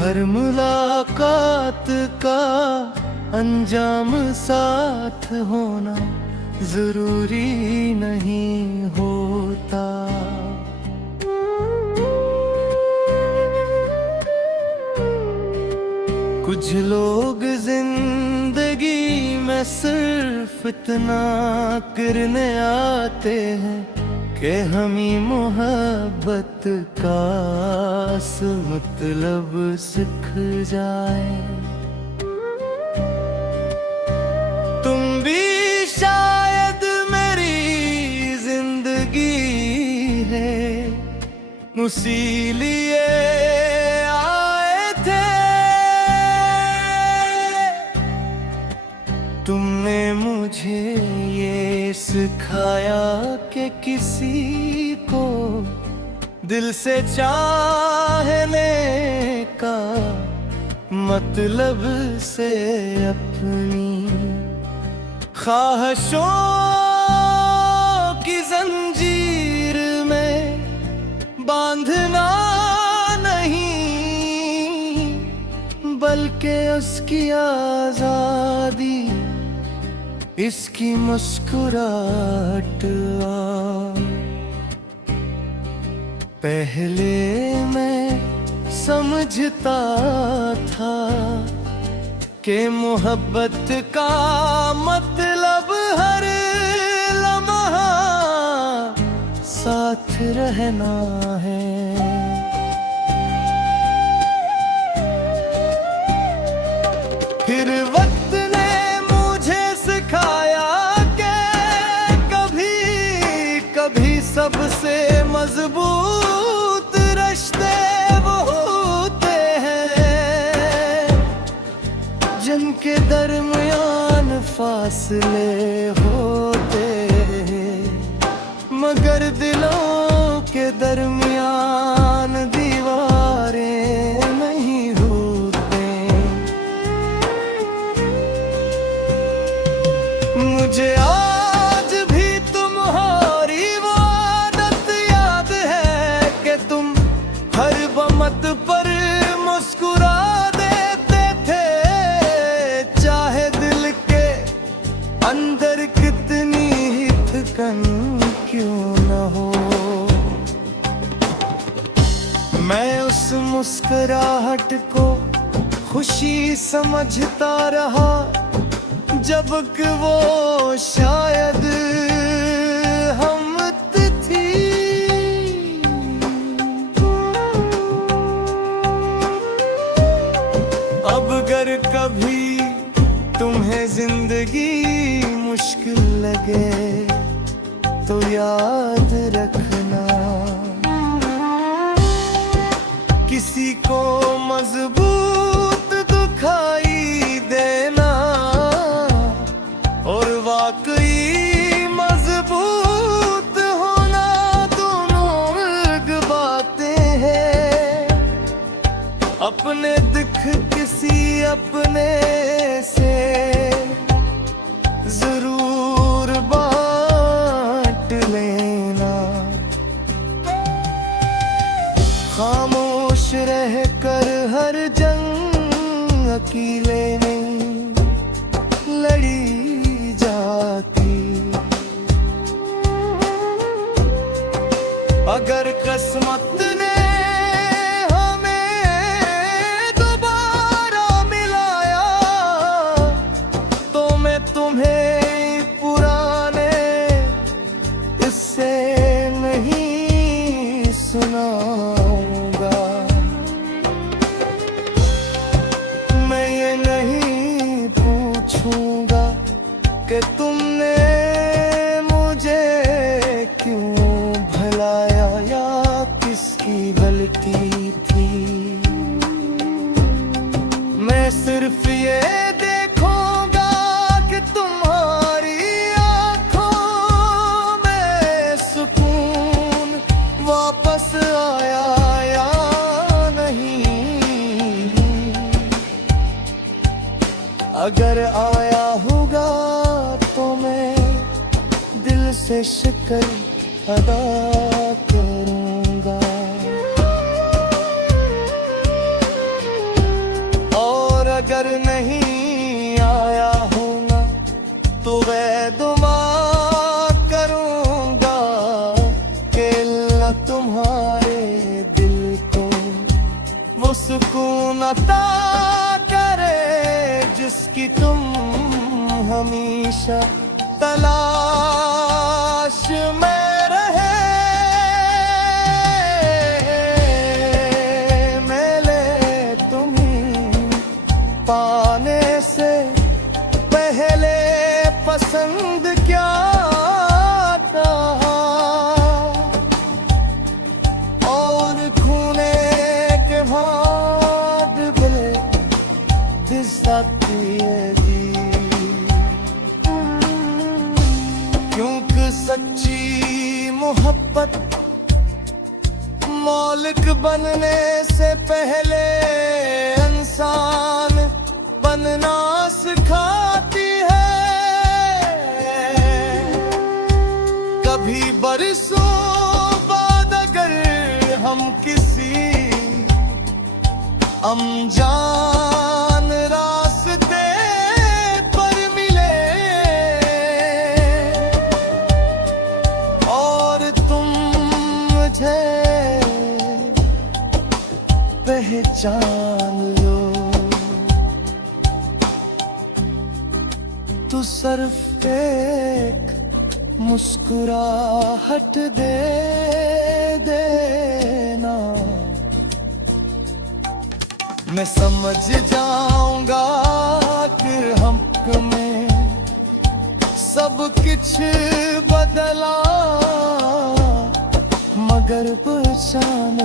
हर मुलाकात का अंजाम साथ होना जरूरी नहीं होता। कुछ लोग जिंदगी में सिर्फ इतना करने आते हैं कि हमें मोहब्बत का मतलब सीख जाए। तुम भी शायद मेरी जिंदगी है, इसीलिए आए थे। तुमने मुझे ये सिखाया कि किसी को दिल से चाहने का मतलब से अपनी ख्वाहिशों की जंजीर में बांधना नहीं, बल्कि उसकी आजादी इसकी मुस्कुराहट। पहले मैं समझता था कि मोहब्बत का मतलब हर लम्हा साथ रहना है। फिर वक्त ने मुझे सिखाया कि कभी कभी सबसे मजबूत रिश्ते वो होते हैं जिनके दरमियान फासले होते हैं, मगर दिलों के दरमियान दीवारें नहीं होते। मुझे आज भी तुम्हारी वो आदत याद है कि तुम हर बमत पर मुस्कुरा देते थे, चाहे दिल के अंदर कितनी ही थकन क्यों न हो। मैं उस मुस्कुराहट को खुशी समझता रहा जब कि वो शायद हम थी। अब अगर कभी तुम्हें जिंदगी मुश्किल लगे तो याद रखना, किसी को मजबूत दुखाई देना और वाकई मजबूत होना दोनों अलग बातें हैं। अपने दुख किसी अपने से जरूर बांट लेना, खामोश रहकर हर जंग अकेले नहीं लड़ी जाती। अगर किस्मत ने हमें दोबारा मिलाया तो मैं तुम्हें पुराने इससे नहीं सुनाऊंगा। मैं ये नहीं पूछूंगा कि तुमने मुझे क्यों भुलाया या किसकी गलती थी। मैं सिर्फ ये देखूंगा कि तुम्हारी आंखों में सुकून वापस आया या नहीं। अगर आया होगा तो मैं दिल से शुक्र अदा करूंगा। अता करे जिसकी तुम हमेशा तलाश में रहे। मिले तुम्हें पाने से पहले पसंद क्या था, और खूने के बाद बोले दिसाती है दी, क्योंकि सच्ची मोहब्बत मौलिक बनने से पहले इंसान बनना सिखाती है। कभी बरसों बाद अगर हम किसी अनजान रास्ते पर मिले और तुम मुझे पहचान लो, तो सिर्फ एक मुस्कुराहट दे देना, मैं समझ जाऊंगा कि हम में सब कुछ बदला, मगर पहचान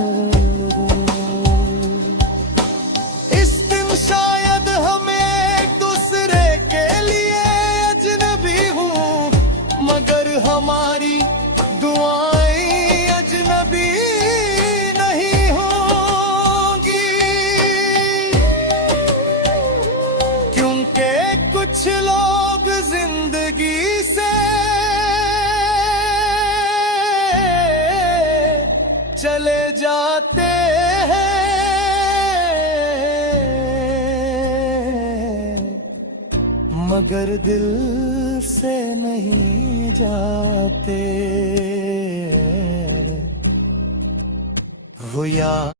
इस दिन शायद हमें एक दूसरे के लिए अजनबी हूँ, मगर हमारी दुआएं अजनबी नहीं होंगी, क्योंकि कुछ लोग जिंदगी से चले जाते हैं, मगर दिल से नहीं जाते। वो यार